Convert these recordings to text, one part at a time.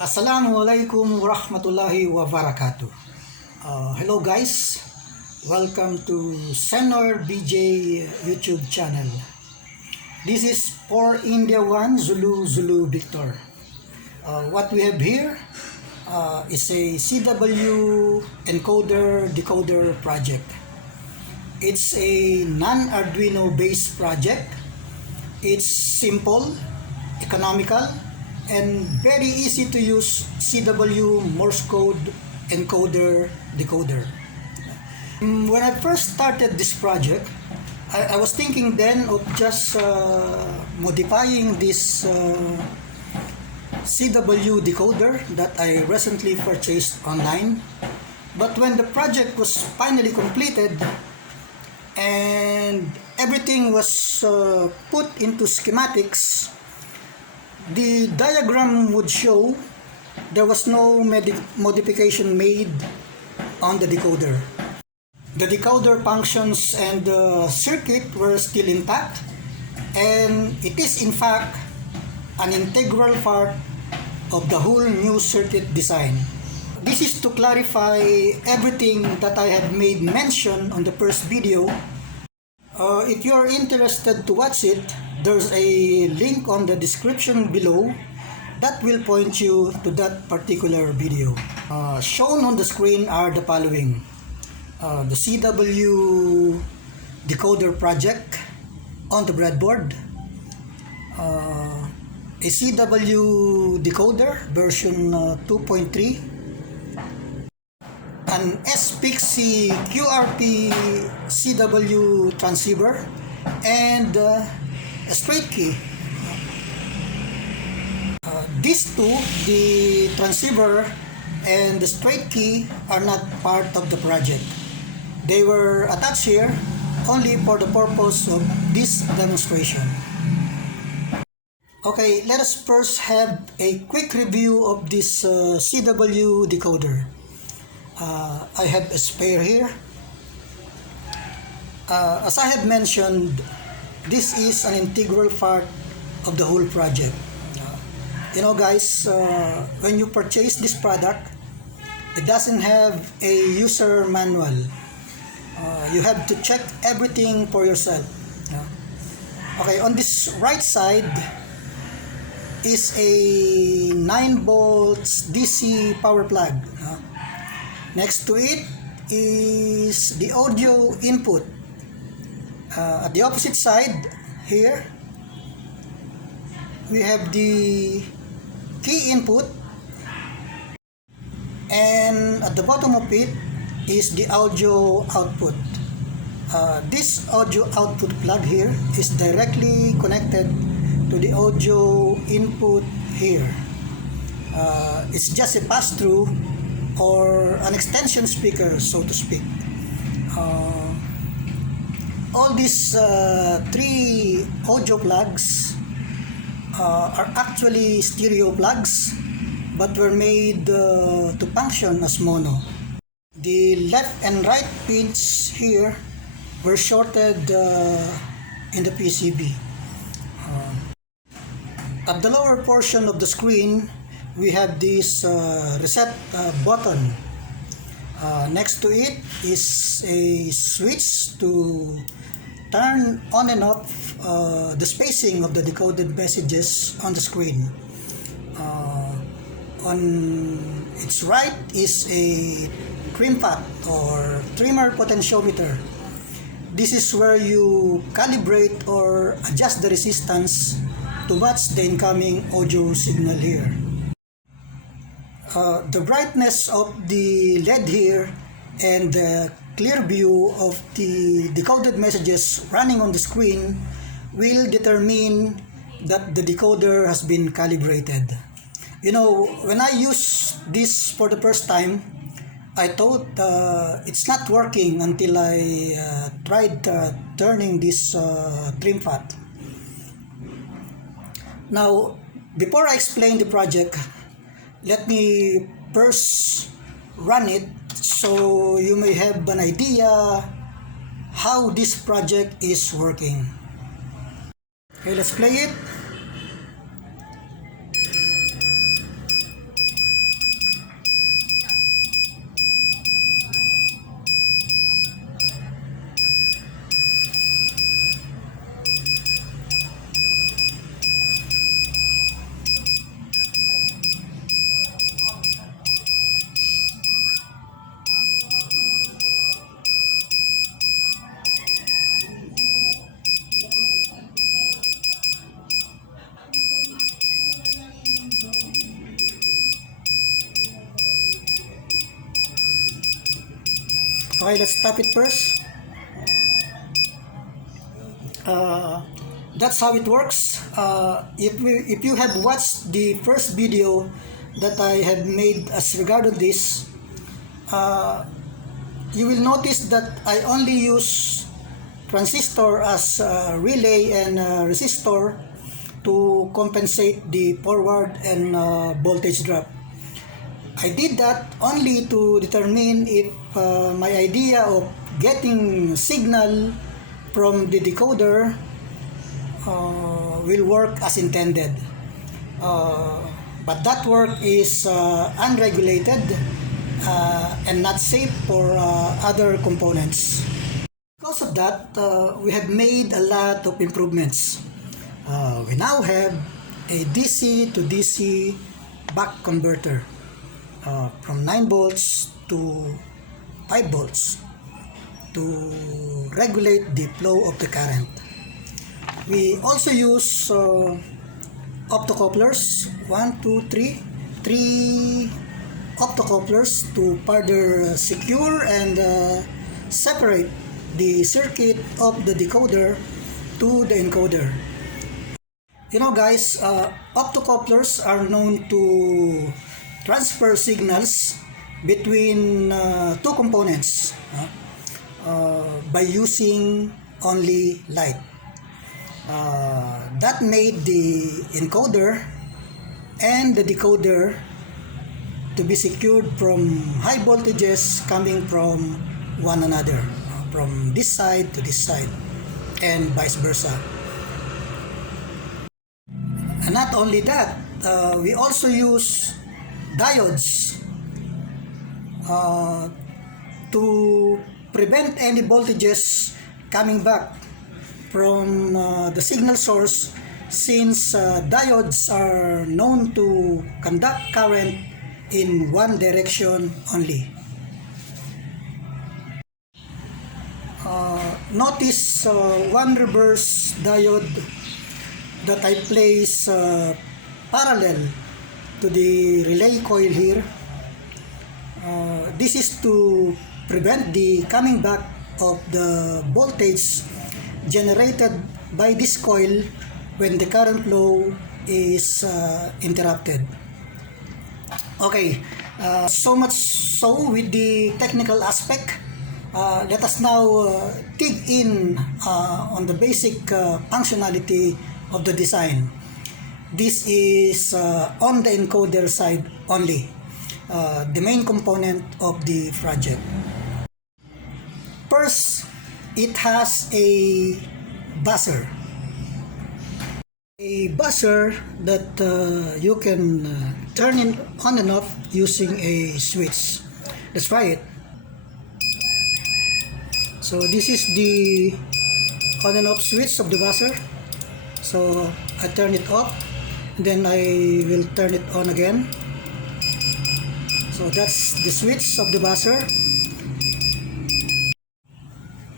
Assalamu alaikum warahmatullahi wabarakatuh. Hello guys, welcome to Senor BJ YouTube channel. This is for India 1 Zulu Victor. What we have here is a CW encoder decoder project. It's a non-Arduino-based project. It's simple, economical, and very easy to use CW Morse code encoder decoder. When I first started this project, I was thinking then of just modifying this CW decoder that I recently purchased online. But when the project was finally completed and everything was put into schematics, the diagram would show there was no modification made on the decoder. The decoder functions and the circuit were still intact, and it is in fact an integral part of the whole new circuit design. This is to clarify everything that I had made mention on the first video. If you are interested to watch it, there's a link on the description below that will point you to that particular video. Shown on the screen are the following: the CW decoder project on the breadboard, a CW decoder version 2.3, an S-Pixie QRP CW transceiver, and a straight key. These two, the transceiver and the straight key, are not part of the project. They were attached here only for the purpose of this demonstration. Okay, let us first have a quick review of this CW decoder. I have a spare here. As I have mentioned, this is an integral part of the whole project. You know guys, when you purchase this product, it doesn't have a user manual. You have to check everything for yourself. Okay, on this right side is a 9 volts DC power plug. Next to it is the audio input. At the opposite side here, we have the key input, and at the bottom of it is the audio output. This audio output plug here is directly connected to the audio input here. It's just a pass-through or an extension speaker, so to speak. All these three audio plugs are actually stereo plugs, but were made to function as mono. The left and right pins here were shorted in the PCB. At the lower portion of the screen, we have this reset button. Next to it is a switch to turn on and off the spacing of the decoded messages on the screen. On its right is a trim pot or trimmer potentiometer. This is where you calibrate or adjust the resistance to match the incoming audio signal here. The brightness of the LED here and the clear view of the decoded messages running on the screen will determine that the decoder has been calibrated. You know, when I used this for the first time, I thought it's not working until I tried turning this trim pot. Now, before I explain the project, let me first run it so you may have an idea how this project is working. Okay, let's play it. Okay, let's stop it first. That's how it works. If you have watched the first video that I have made as regarding this, you will notice that I only use transistor as relay and resistor to compensate the forward and voltage drop. I did that only to determine if my idea of getting signal from the decoder will work as intended. But that work is unregulated and not safe for other components. Because of that, we have made a lot of improvements. We now have a DC to DC buck converter from 9 volts to 5 volts to regulate the flow of the current. We also use optocouplers, 3 optocouplers to further secure and separate the circuit of the decoder to the encoder. You know guys, optocouplers are known to transfer signals between two components by using only light. That made the encoder and the decoder to be secured from high voltages coming from one another, from this side to this side, and vice versa. And not only that, we also use diodes to prevent any voltages coming back from the signal source, since diodes are known to conduct current in one direction only. Notice one reverse diode that I place parallel to the relay coil here. This is to prevent the coming back of the voltage generated by this coil when the current flow is interrupted. Okay, so much so with the technical aspect. Let us now dig in on the basic functionality of the design. This is on the encoder side only, the main component of the project. First, it has a buzzer. A buzzer that you can turn it on and off using a switch. Let's try it. So this is the on and off switch of the buzzer. So I turn it off, then I will turn it on again. So that's the switch of the buzzer.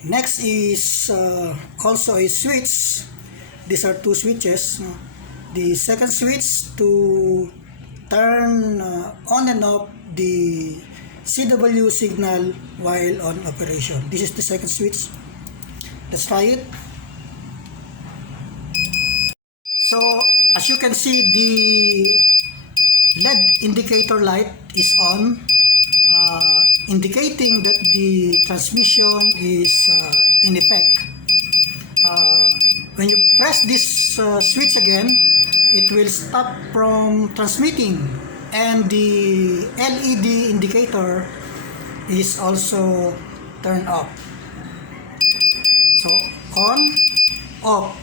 Next is also a switch. These are two switches. The second switch to turn on and off the CW signal while on operation. This is the second switch. Let's try it. So as you can see, the LED indicator light is on, indicating that the transmission is in effect. When you press this switch again, it will stop from transmitting, and the LED indicator is also turned off. So on, off.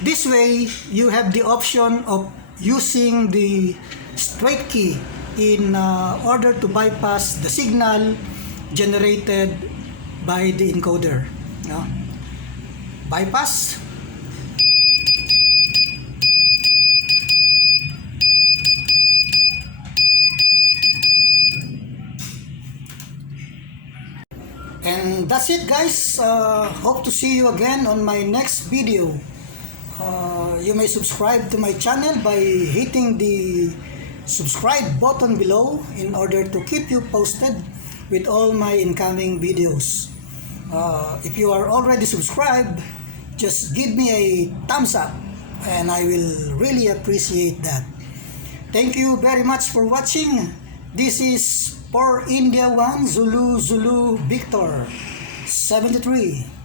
This way you have the option of using the straight key in order to bypass the signal generated by the encoder. Bypass. And that's it guys. Hope to see you again on my next video. You may subscribe to my channel by hitting the subscribe button below in order to keep you posted with all my incoming videos. If you are already subscribed, just give me a thumbs up and I will really appreciate that. Thank you very much for watching. This is for India 1 Zulu Victor 73.